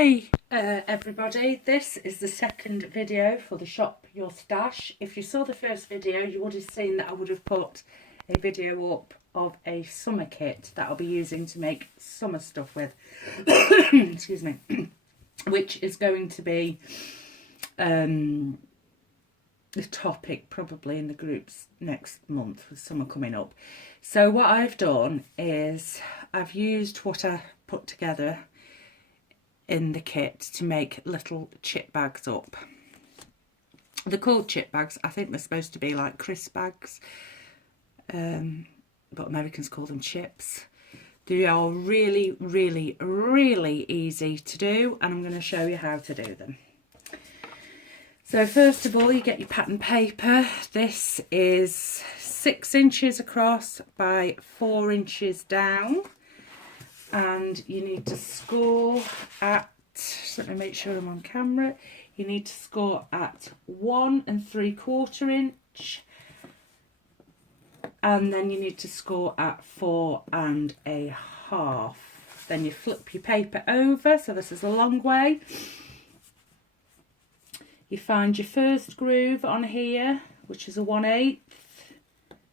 Hi everybody, this is the second video for the Shop Your Stash. If you saw the first video, you would have seen that I would have put a video up of a summer kit that I'll be using to make summer stuff with. Excuse me. Which is going to be the topic probably in the groups next month with summer coming up. So what I've done is I've used what I put together in the kit to make little chip bags up. They're called chip bags. I think they're supposed to be like crisp bags, but Americans call them chips. They are really easy to do, and I'm going to show you how to do them. So first of all, you get your pattern paper. This is 6 inches across by 4 inches down. And you need to score at, let me make sure I'm on camera, you need to score at 1 3/4 inch, and then you need to score at 4 1/2. Then you flip your paper over, so this is a long way. You find your first groove on here, which is a 1/8,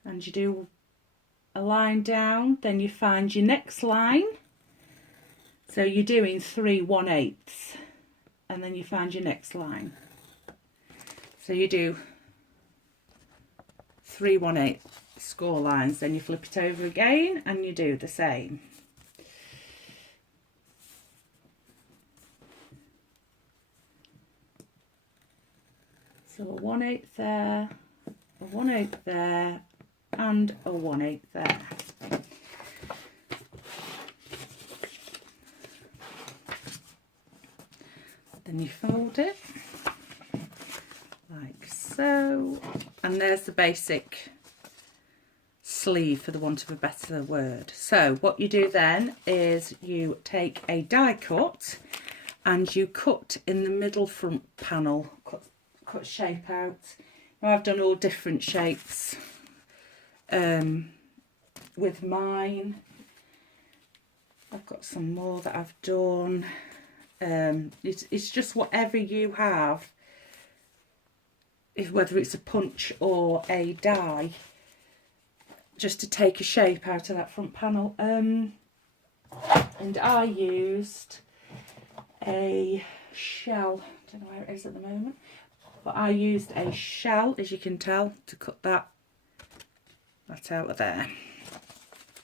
and you do a line down. Then you find your next line. So you're doing 3 1/8, and then you find your next line. So you do 3 1/8 score lines, then you flip it over again and you do the same. So a 1/8 there, a 1/8 there, and a 1/8 there. Then you fold it like so, and there's the basic sleeve, for the want of a better word. So what you do then is you take a die cut and you cut in the middle front panel, cut shape out. Now I've done all different shapes with mine. I've got some more that I've done. It's just whatever you have, whether it's a punch or a die, just to take a shape out of that front panel. And I used a shell, I don't know where it is at the moment, but I used a shell, as you can tell, to cut that out of there.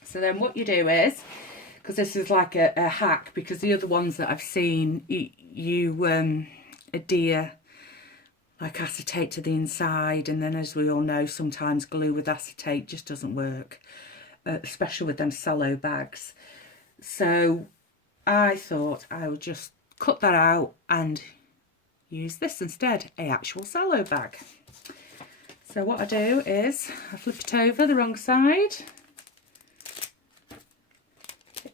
So then what you do is, because this is like a hack, because the other ones that I've seen, you adhere like acetate to the inside, and then, as we all know, sometimes glue with acetate just doesn't work, especially with them cello bags. So I thought I would just cut that out and use this instead, a actual cello bag. So what I do is I flip it over the wrong side,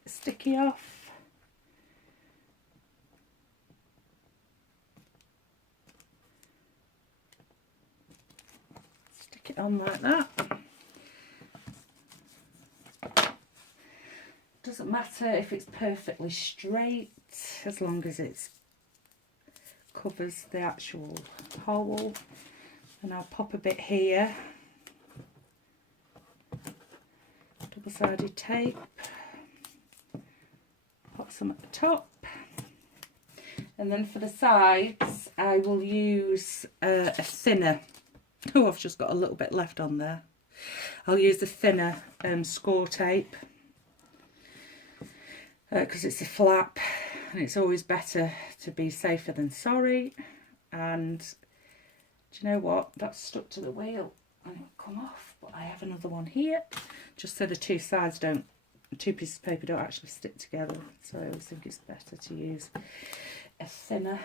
sticky off, stick it on like that. Doesn't matter if it's perfectly straight, as long as it covers the actual hole. And I'll pop a bit here, double-sided tape, put some at the top, and then for the sides I will use a thinner, oh, I've just got a little bit left on there. I'll use the thinner score tape, because it's a flap and it's always better to be safer than sorry. And do you know what, that's stuck to the wheel and it'll come off, but I have another one here, just so the two sides don't, two pieces of paper don't actually stick together. So I always think it's better to use a thinner.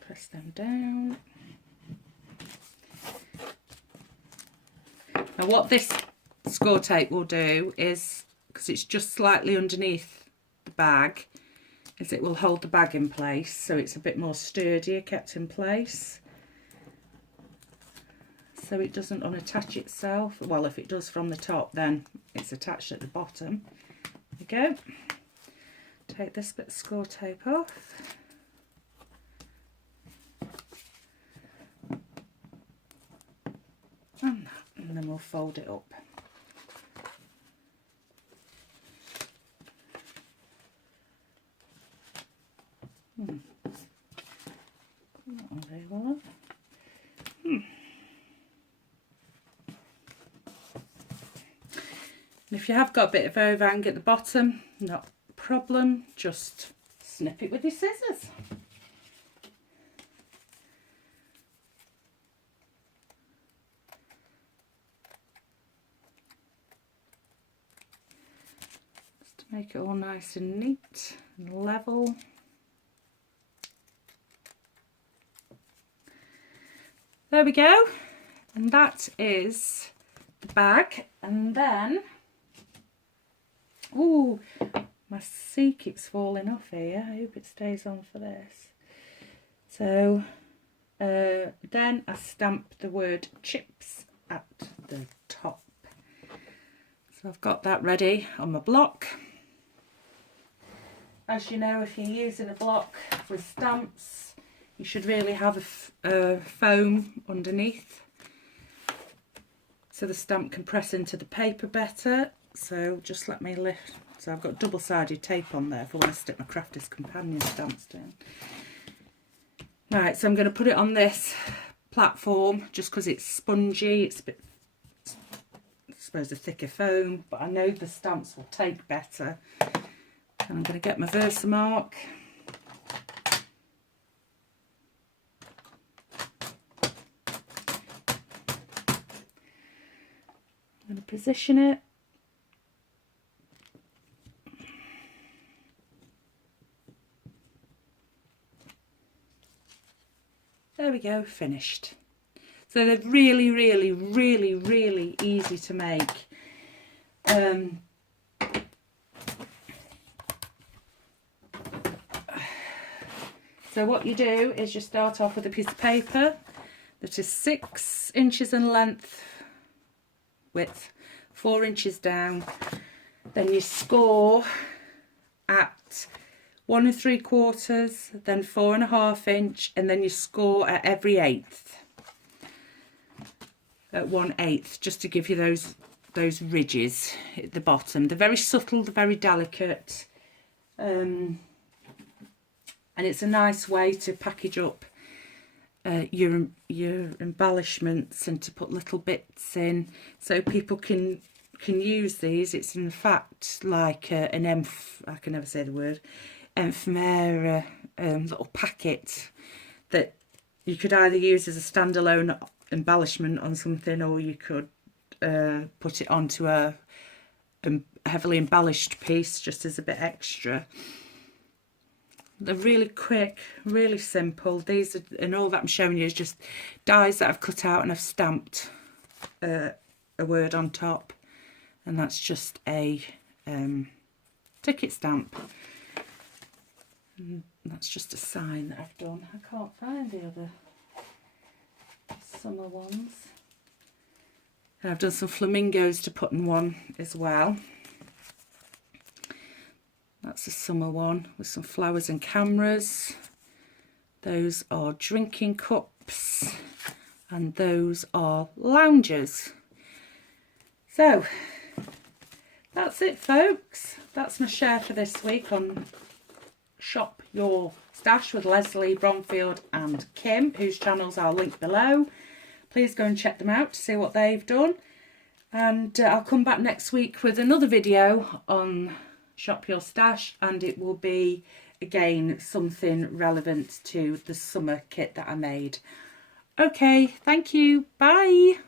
Press them down. Now what this score tape will do is, because it's just slightly underneath the bag, is it will hold the bag in place, so it's a bit more sturdier, kept in place, so it doesn't unattach itself. Well, if it does from the top, then it's attached at the bottom. There we go. Take this bit of score tape off. And then we'll fold it up. Not very well. And if you have got a bit of overhang at the bottom, not a problem, just snip it with your scissors. Just to make it all nice and neat and level. There we go, and that is the bag. And then, ooh, my C keeps falling off here. I hope it stays on for this. So then I stamp the word chips at the top. So I've got that ready on my block. As you know, if you're using a block with stamps, you should really have a foam underneath so the stamp can press into the paper better. So just let me lift. So I've got double-sided tape on there for when I stick my Crafter's Companion stamps down. Right, so I'm going to put it on this platform just because it's spongy. It's a bit, I suppose, a thicker foam, but I know the stamps will take better. And I'm going to get my Versamark. I'm going to position it. There we go, finished. So they're really, really, really, really easy to make. So what you do is you start off with a piece of paper that is 6 inches in length, width, 4 inches down. Then you score at 1 3/4, then 4 1/2 inch, and then you score at every 1/8, at 1/8, just to give you those ridges at the bottom. They're very subtle, they're very delicate, and it's a nice way to package up your embellishments and to put little bits in, so people can use these. It's in fact like an I can never say the word, ephemera little packet that you could either use as a standalone embellishment on something, or you could put it onto a heavily embellished piece just as a bit extra. They're really quick, really simple. These are, and all that I'm showing you is just dies that I've cut out and I've stamped a word on top, and that's just a ticket stamp. And that's just a sign that I've done. I can't find the other summer ones. And I've done some flamingos to put in one as well. That's a summer one with some flowers and cameras. Those are drinking cups, and those are loungers. So that's it, folks. That's my share for this week on Shop Your Stash with Leslie Bromfield and Kim, whose channels I'll link below. Please go and check them out to see what they've done, and I'll come back next week with another video on Shop Your Stash, and it will be again something relevant to the summer kit that I made. Okay, thank you, bye.